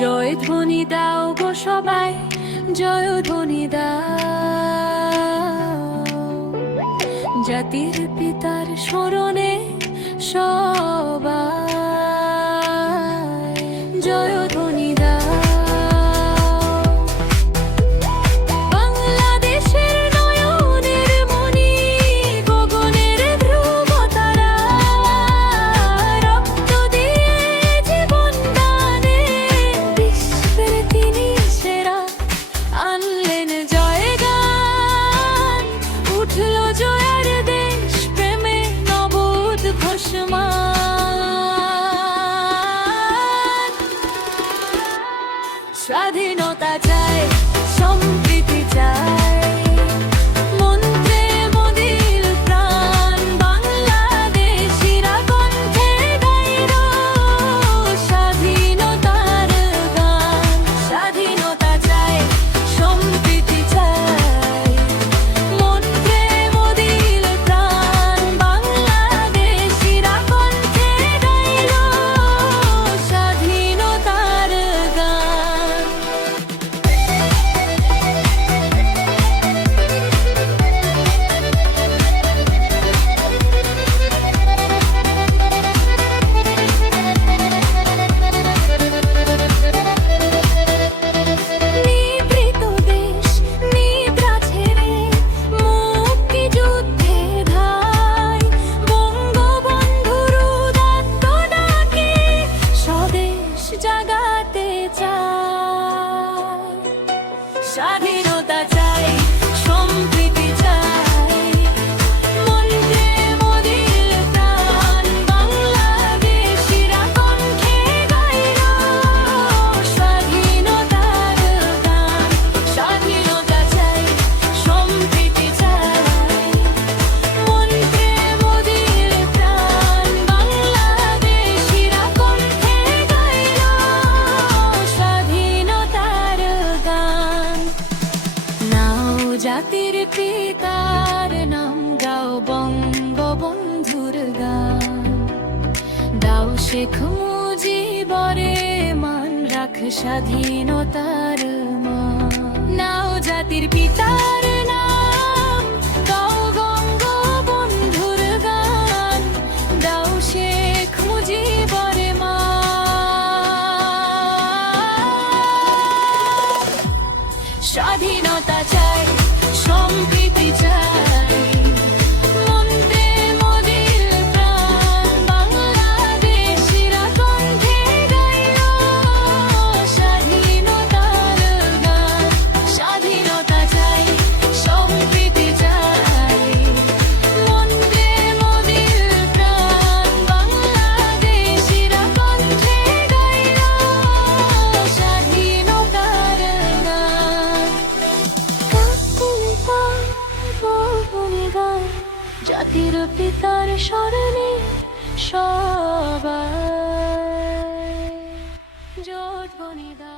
জয় ধ্বনি দাও গো সবাই, জয় ধ্বনি দাও জাতির পিতার স্মরণে সবাই, জয় ধ্বনি দাও। বাংলাদেশের নয়নের মণি, গগনের ধ্রুব তারা, রক্ত দিয়ে জীবন দানে বিশ্বের তিনি সেরা। আনলেন জয়গান, উঠল জয়ের দেশ প্রেমে নব উদ্ঘোষমান। স্বাধীনতা চাই, সম্প্রীতি চাই, মন্ত্রে মদিল প্রাণ বাংলাদেশিরা কণ্ঠে গাইল স্বাধীনতার গান। স্বাধীনতা চাই, সম্প্রীতি চাই, মন্ত্রে মদিল প্রাণ বাংলাদেশিরা কণ্ঠে গাইল স্বাধীনতার গান। নিভৃত দেশ নিদ্রা ছেড়ে মুক্তিযুদ্ধে ধাই, বঙ্গবন্ধুর উদাত্ত ডাকে স্বদেশ জাগাতে চায়। স্বাধীনতা চাই, সম্প্রীতি চাই, মন্ত্রে মদিল প্রাণ বাংলাদেশিরা কণ্ঠে গাইল স্বাধীনতার গান। স্বাধীনতা চাই, সম্প্রীতি চাই, মন্ত্রে মদিল প্রাণ বাংলাদেশিরা কণ্ঠে গাইল স্বাধীনতার গান। নাও জাতির পিতার নাম, গাও বঙ্গবন্ধুর গান, দাও শেখ মুজিবরে মান, রাখ স্বাধীনতার মান। নাও জাতির পিতার নাম, গাও বঙ্গবন্ধুর গান, দাও শেখ মুজিবরে মান। স্বাধীনতা চাই, সম্প্রীতি চাই, মন্ত্রে মদিল প্রাণ বাংলাদেশিরা কণ্ঠে গাইল স্বাধীনতার গান। স্বাধীনতা চাই, সম্প্রীতি চাই, মন্ত্রে মদিল প্রাণ বাংলাদেশিরা কণ্ঠে গাইল স্বাধীনতার গান। জাতির পিতার স্মরণে সবাই, জয় ধ্বনি দাও।